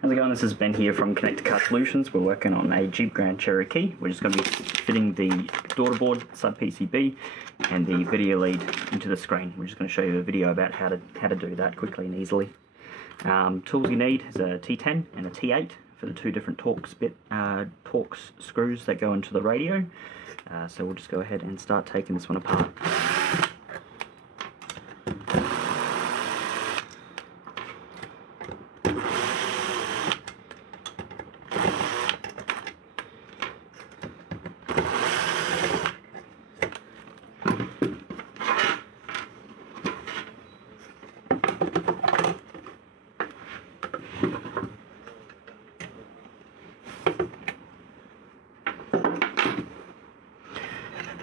How's it going? This is Ben here from Connect Car Solutions. We're working on a Jeep Grand Cherokee. We're just going to be fitting the daughter board, sub PCB, and the video lead into the screen. We're just going to show you a video about how to do that quickly and easily. Tools you need is a T10 and a T8 for the two different Torx screws that go into the radio. So we'll just go ahead and start taking this one apart.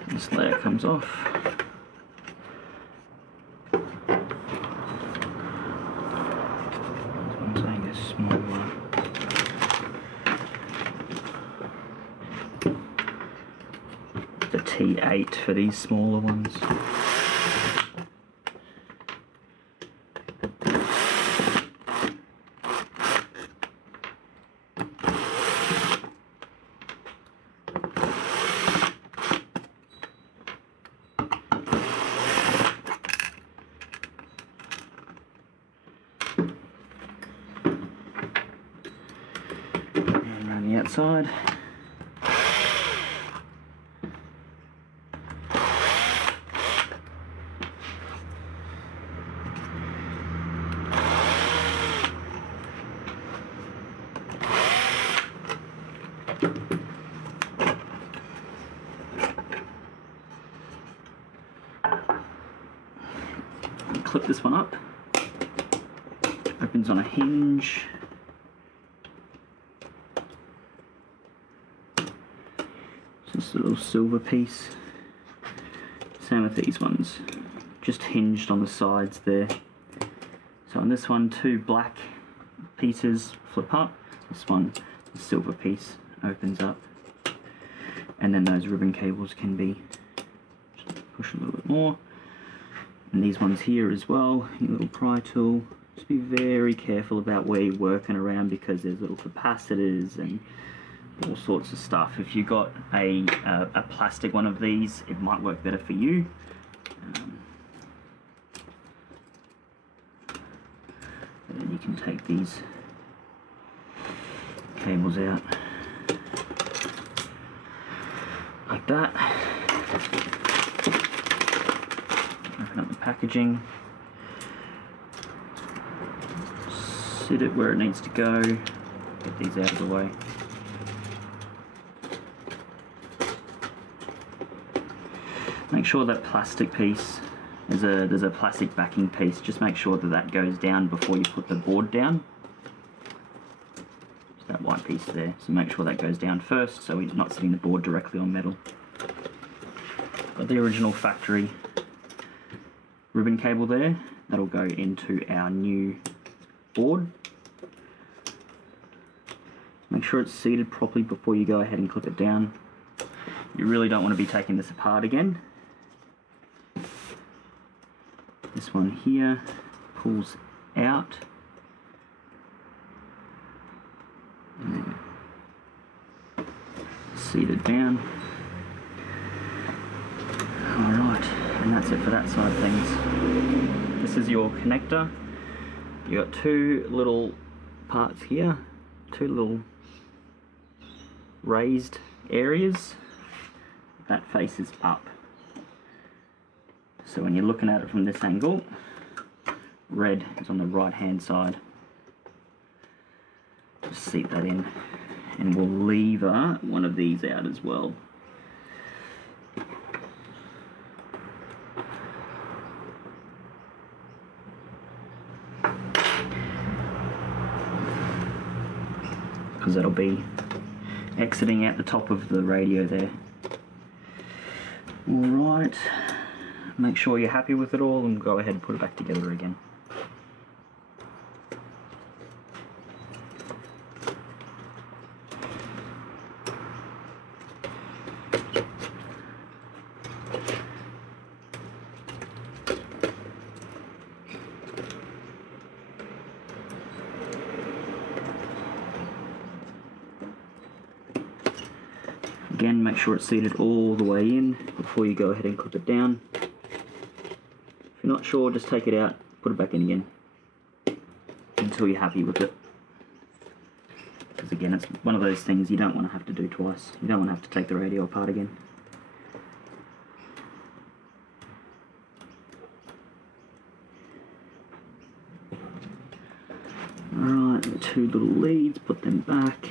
This layer comes off. This one's saying a smaller. The T8 for these smaller ones. And around the outside. Clip this one up. Opens on a hinge. Just a little silver piece. Same with these ones. Just hinged on the sides there. So on this one, two black pieces flip up. This one, the silver piece, opens up. And then those ribbon cables can be pushed a little bit more. And these ones here as well, your little pry tool. Just be very careful about where you're working around because there's little capacitors and all sorts of stuff. If you've got a plastic one of these, it might work better for you. And then you can take these cables out like that. Open up the packaging, sit it where it needs to go, get these out of the way. Make sure that plastic piece, there's a plastic backing piece, just make sure that that goes down before you put the board down. Just that white piece there, so make sure that goes down first so we're not sitting the board directly on metal. Got the original factory ribbon cable there, that'll go into our new board. Make sure it's seated properly before you go ahead and clip it down. You really don't want to be taking this apart again. This one here pulls out. And then seat it down. Alright, and that's it for that side of things. This is your connector. You got two little parts here, two little raised areas that faces up. So when you're looking at it from this angle, red is on the right hand side. Just seat that in, and we'll lever one of these out as well. Because that'll be exiting out the top of the radio there. Alright, make sure you're happy with it all and go ahead and put it back together again. Again, make sure it's seated all the way in before you go ahead and clip it down. If you're not sure, just take it out, put it back in again until you're happy with it. Because again, it's one of those things you don't want to have to do twice. You don't want to have to take the radio apart again. Alright, the two little leads, put them back.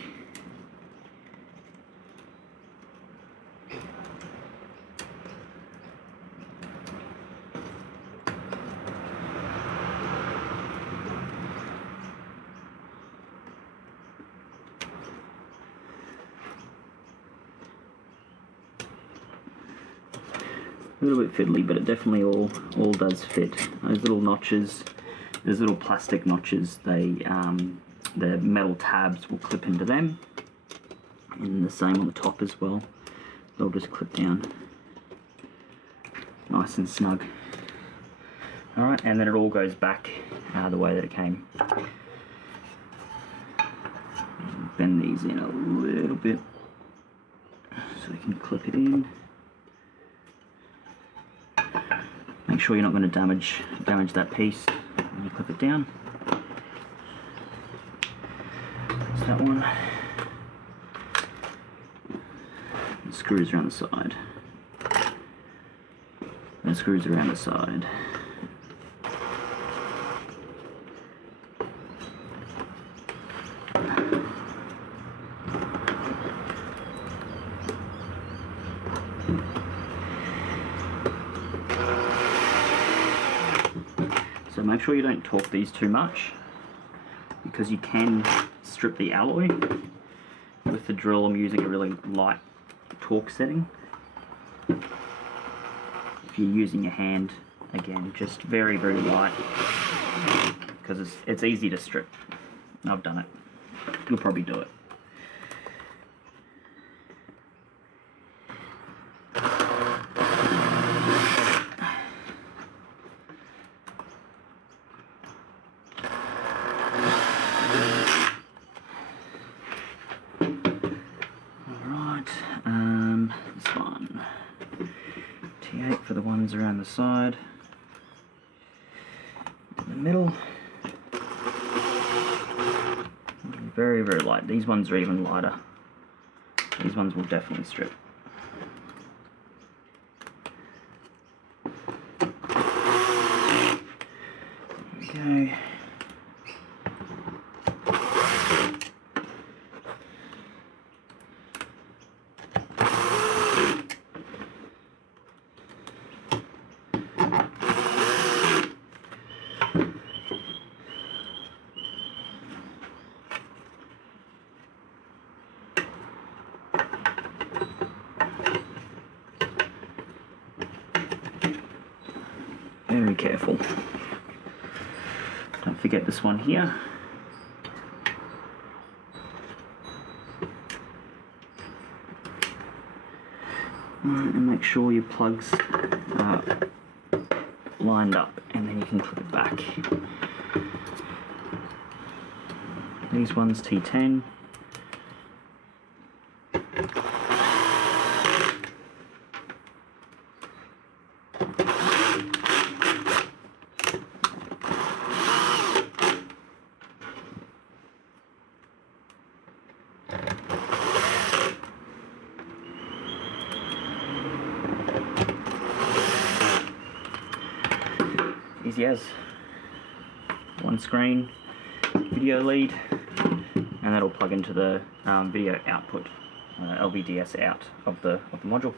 A little bit fiddly, but it definitely all does fit. Those little notches, those little plastic notches, the metal tabs will clip into them, and the same on the top as well. They'll just clip down nice and snug. Alright, and then it all goes back the way that it came. Bend these in a little bit so we can clip it in. Make sure you're not going to damage that piece when you clip it down. That's that one. And screws around the side. And screws around the side. So make sure you don't torque these too much, because you can strip the alloy. With the drill, I'm using a really light torque setting. If you're using your hand, again, just very, very light, because it's easy to strip. I've done it. You'll probably do it. This one, T8 for the ones around the side, in the middle, very, very light. These ones are even lighter. These ones will definitely strip. Okay. Very careful. Don't forget this one here. And make sure your plugs are lined up, and then you can clip it back. These ones T10. Easy as. One screen, video lead, and that'll plug into the video output, LVDS out of the module.